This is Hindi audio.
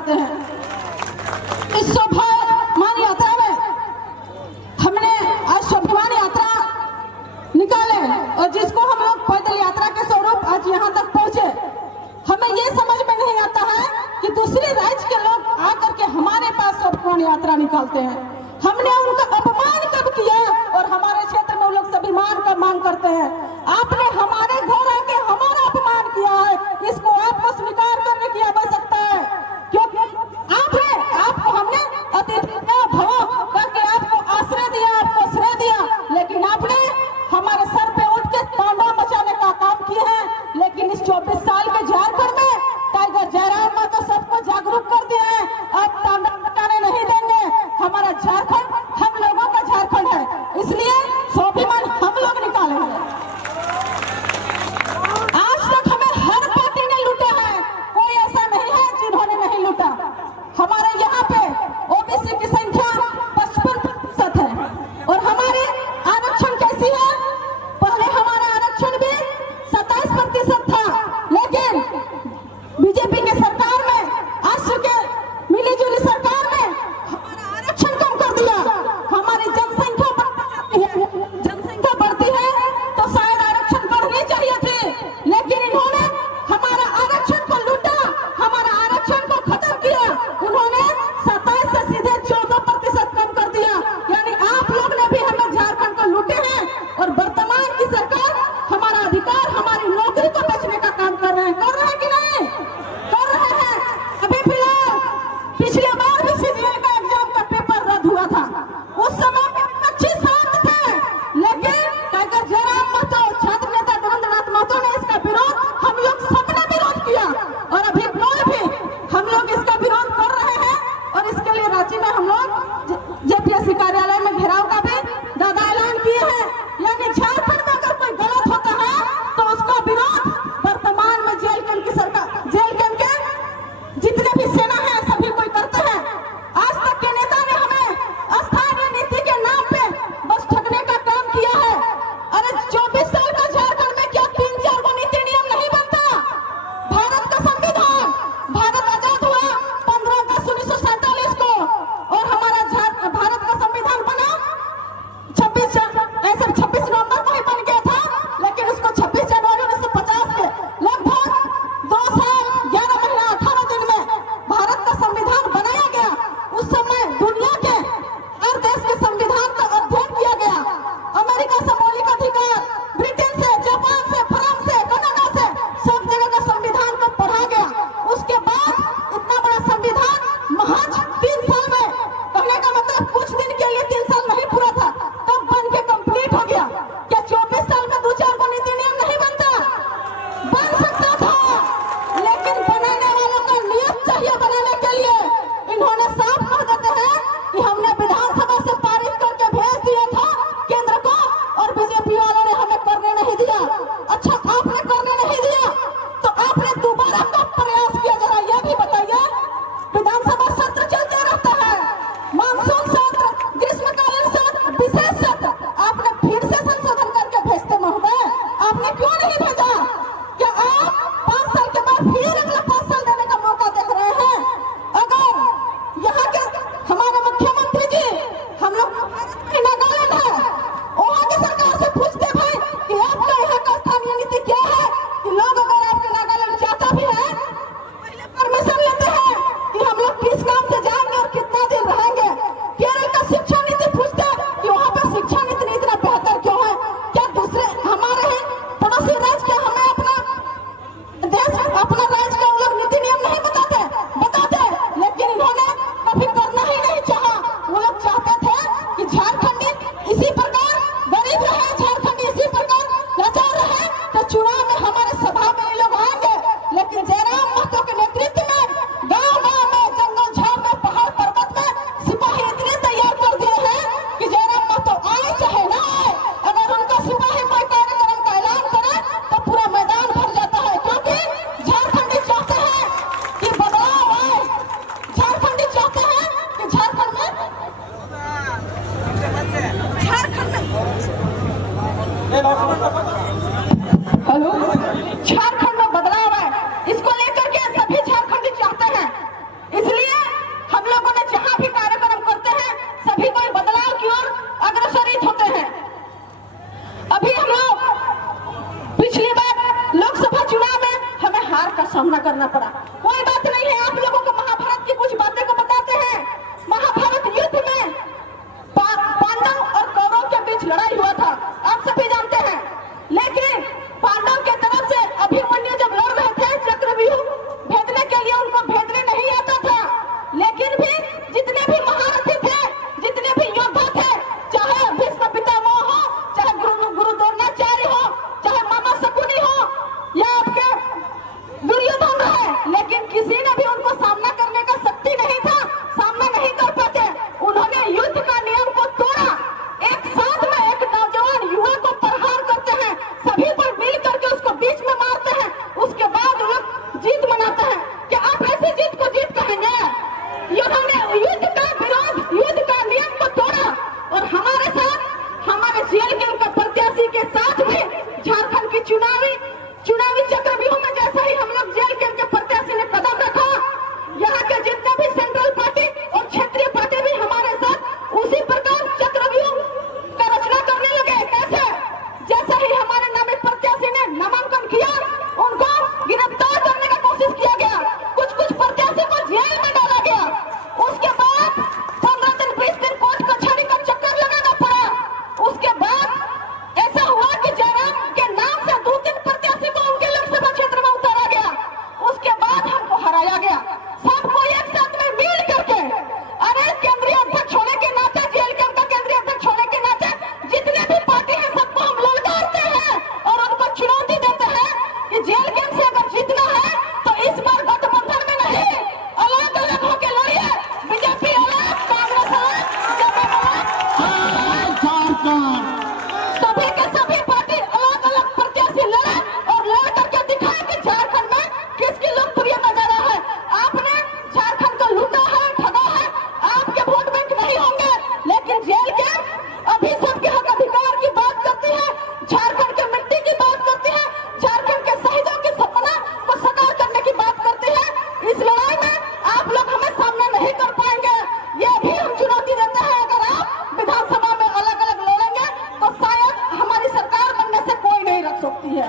चाहते हैं। इस स्वाभिमान यात्रा में हमने आज स्वाभिमान यात्रा निकाले और जिसको हम लोग पैदल यात्रा के स्वरूप आज यहाँ तक पहुंचे। हमें ये समझ में नहीं आता है कि दूसरे राज्य के लोग आकर के हमारे पास स्वाभिमान यात्रा निकालते हैं। हमने उनका अपमान कब किया और हमारे क्षेत्र में वो लोग स्वाभिमान का मांग करते हैं। आपने हमारे घर आके हमारा अपमान किया है, इसको आपको स्वीकार करने की आवश्यकता है, क्योंकि आपको हमने अतिथि भव करके आपको आश्रय दिया, आपको श्रेय दिया, लेकिन आपने हमारे सर पे उठ के तांडव मचाने का काम किया है। लेकिन इस 24 साल के झारखंड में टाइगर जयराम मां तो सबको जागरूक कर दिया है, अब तांडव मचाने नहीं देंगे। हमारा झारखंड हम लोगों का झारखंड है, इसलिए स्वाभिमान हम लोग निकालेंगे। आज तक हमें हर पार्टी ने लूटा है, कोई ऐसा नहीं है जिन्होंने नहीं लूटा। हमारे यहाँ पे ओबीसी की संख्या 55% है और हमारी आरक्षण कैसी है? पहले हमारा आरक्षण भी 27% था, लेकिन बीजेपी के सरकार में, आज के मिली-जुली सरकार ने हमारा आरक्षण कम कर दिया। हमारी जनसंख्या बढ़ती है तो शायद आरक्षण बढ़नी चाहिए थी, लेकिन इन्होंने हमारा आरक्षण को लूटा, हमारा आरक्षण को खत्म किया। उन्होंने 27 से सीधे 14% कम कर दिया। यानी आप लोग ने भी हमें झारखंड को लूटे हैं और वर्तमान की सरकार हमारा अधिकार, हमारी नौकरी को बेचने का काम कर रहे हैं कि नहीं? कर रहे हैं। अभी फिलहाल पिछले बार भी सीजीएल का एग्जाम का पेपर रद्द हुआ था, उस समय विपक्षी शांत थे, लेकिन टाइगर जयराम महतो, छात्र नेता देवेंद्रनाथ महतो ने इसका विरोध, हम लोग सबने विरोध किया और अभी कोई भी हम लोग इसका विरोध कर रहे हैं। और इसके लिए रांची में हम लोग जेपीएससी कार्यालय में घेराव का भी दादा ऐलान किए हैं। यानी झारखंड में अगर कोई गलत होता है तो उसका विरोध वर्तमान में जेल कैंप की सरकार, जेल कैंप के जितने भी सेना है सभी कोई करते हैं। आज तक के नेता ने हमें स्थानीय नीति के नाम पे बस ठगने का काम किया है। अरे 24 साल का झारखंड में क्या 3-4 को नीति नियम नहीं बनता? भारत का संविधान, भारत आजाद हुआ 15 अगस्त 1947 को और हमारा भारत का संविधान बना 26 नवंबर को ही बन गया था, लेकिन उसको 26 जनवरी 1950 के लगभग 2 साल 11 महीना 18 दिन में भारत का संविधान बनाया गया। उस समय दुनिया के हर देश के संविधान का अध्ययन किया गया। अमेरिका से मौलिक अधिकार, ब्रिटेन से, जापान से, फ्रांस से, कनाडा से, सब जगह का संविधान को पढ़ा गया। उसके बाद इतना बड़ा संविधान महज 3 साल में, कहने का मतलब कुछ दिन के लिए 3 साल नहीं पूरा था, तब बन के कंप्लीट हो गया। क्या 24 साल में 2-4 को नीति नियम नहीं बनता? बन सकता था, लेकिन बनाने वालों का नियत चाहिए बनाने के लिए। इन्होंने साफ कह देते हैं कि हमने विधानसभा से पारित करके भेज दिया था केंद्र को और बीजेपी वालों ने हमें करने नहीं दिया। अच्छा, आपने करने नहीं दिया तो आपने दोबारा कब प्रयास किया, जरा यह भी बताइए। विधानसभा सत्र चलते रहता है, मानसून सत्र, ग्रीष्मकालीन सत्र, विशेष सत्र, आपने फिर से संशोधन करके भेजते महोदय, आपने क्यों नहीं भेजा? क्या आप 5 साल के बाद फिर अगला 5 साल देने का मौका देख रहे हैं? अगर यहाँ के हमारे मुख्यमंत्री जी, हम लोग नागालैंड है, वहाँ की सरकार से पूछते भाई कि आपका यहाँ का स्थानीय नीति क्या है, कि लोग अगर आपके नागालैंड जाता भी है पहले परमिशन लेते हैं कि हम लोग किस काम से जाएंगे और कितना दिन रहेंगे। केरल का शिक्षा नीति पूछते हैं कि वहाँ पर शिक्षा नीति इतना बेहतर क्यों है? क्या दूसरे हमारे हैं पड़ोसी राज्य के हमें अपना देश, अपना राज्य का लोग नीति नियम नहीं बताते, लेकिन इन्होंने कभी करना ही नहीं चाहा। वो लोग चाहते थे कि झारखंडी इसी प्रकार गरीब रहे, झारखंडी इसी प्रकार लाचार रहे, तो चुनाव में हमारे सभा में ये लोग आएंगे। लेकिन जयराम महतो के नेतृत्व में गांव-गांव में, जंगल झाड़ में, पहाड़ पर्वत में सिपाही इतने तैयार कर दिए हैं कि जयराम महतो आए चाहे ना आए, अगर उनका सिपाही कोई कार्यक्रम का ऐलान करे तो पूरा मैदान भर जाता है, क्योंकि झारखंडी चाहते हैं कि बदलाव आए। झारखंडी चाहते हैं कि झारखंड में हेलो झारखंड में बदलाव है, इसको लेकर के सभी झारखंडी चाहते हैं। इसलिए सामना करना पड़ा। कोई बात नहीं है, आप लोगों को महाभारत की कुछ बातें को बताते हैं। महाभारत युद्ध में पांडव और कौरव के बीच लड़ाई हुआ था, आप सभी जानते हैं। लेकिन पांडव के तरफ से अभिमन्यु जब लड़ रहे थे चक्रव्यूह भेदने के लिए, उनको भेदने नहीं आता था, लेकिन भी जितने भी महारथी थे, जितने भी योद्धा थे, चाहे भीष्म पितामह हो, चाहे गुरु द्रोणाचार्य हो, चाहे मामा शकुनी हो या आपके दुर्योधन रहे, लेकिन किसी ने भी उनको सामना करने का शक्ति नहीं था, सामना नहीं कर पाते। उन्होंने युद्ध का नियम को तोड़ा। एक साथ में एक नौजवान युवा को प्रहार करते हैं, सभी पर मिल करके उसको बीच में मारते हैं, उसके बाद लोग जीत मनाते हैं। कि आप ऐसी जीत को जीत कहेंगे? उन्होंने युद्ध का विरोध, युद्ध का नियम को तोड़ा। और हमारे साथ, हमारे जेएलके के प्रत्याशी के साथ भी झारखंड की चुनावी चक्रव्यूह में जैसा ही हम लोग जेएलके के प्रत्याशी ने कदम रखा, यहाँ के जितने भी सेंट्रल पार्टी और क्षेत्रीय पार्टी भी हमारे साथ उसी प्रकार चक्रव्यूह का रचना करने लगे। कैसे? जैसा ही हमारे नामित प्रत्याशी ने नामांकन किया, उनको गिरफ्तार करने का कोशिश किया गया, कुछ प्रत्याशी को जेल में डाला गया। उसके बाद 15 दिन 20 दिन कोर्ट कचहरी का चक्कर लगाना पड़ा। उसके बाद ऐसा हुआ कि जयराम के नाम से 2-3 प्रत्याशी को उनके लोकसभा क्षेत्र में उतारा गया। उसके बाद हमको हराया गया, सबको एक साथ में मिल करके। अरे केंद्रीय अध्यक्ष होने के नाते, जेएलके का केंद्रीय अध्यक्ष होने के नाते जितने भी पार्टी है सबको हम ललकारते हैं और उनको चुनौती देते हैं कि जेएलके से अगर जीतना है तो इस बार गठबंधन में नहीं, अलग अलग होकर लड़िए। बीजेपी अलग, कांग्रेस अलग, सभी के सभी पार्टी अलग अलग प्रत्याशी लड़े और लड़ करके दिखाए कि झारखंड में किसकी लोकप्रियता ज्यादा है। आपने झारखंड को लूटा है, ठगा है, आपके वोट बैंक नहीं होंगे, लेकिन जेएलके अभी सबके हक अधिकार की बात करती है, झारखंड के मिट्टी की बात करती है, झारखंड के शहीदों के सपना को साकार करने की बात करती है। इस लड़ाई में आप लोग हमें सामना नहीं कर पाएंगे, ये भी हम चुनौती देते हैं। अगर आप विधानसभा में अलग अलग लड़ेंगे तो शायद हमारी सरकार बनने से कोई नहीं रख सकती है।